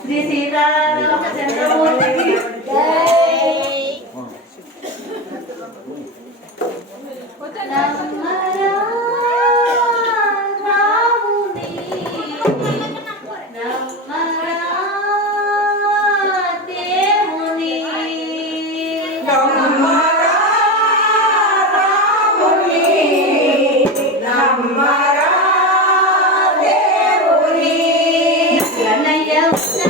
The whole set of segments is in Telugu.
Shri సీతారామచంద్రమూర్తికి Thank.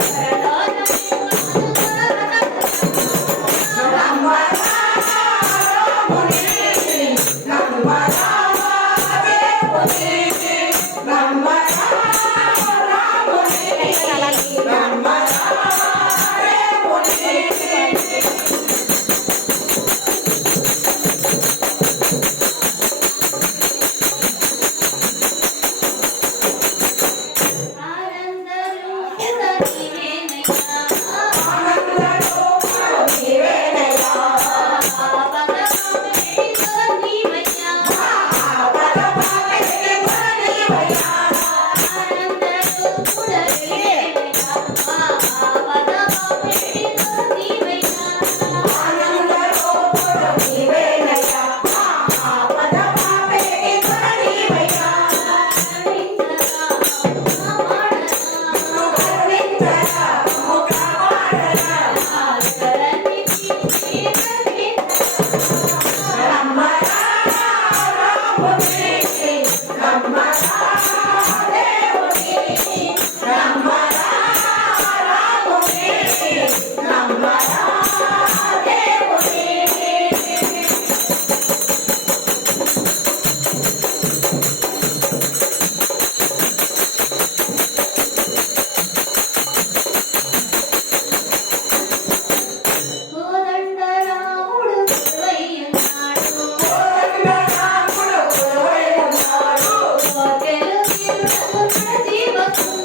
Thank you. Yeah. Hadi bakalım.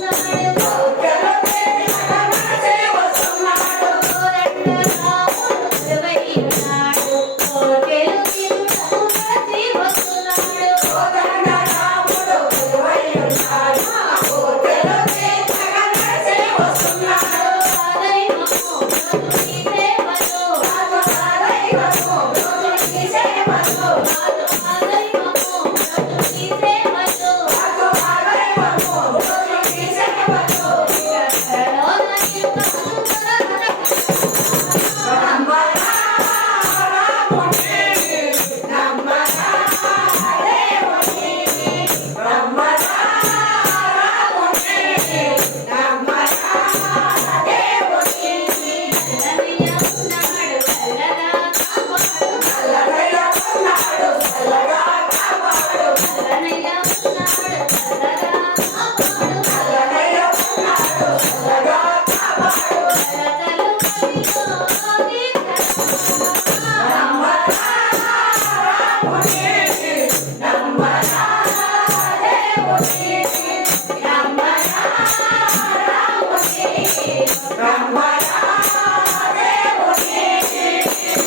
Thank you.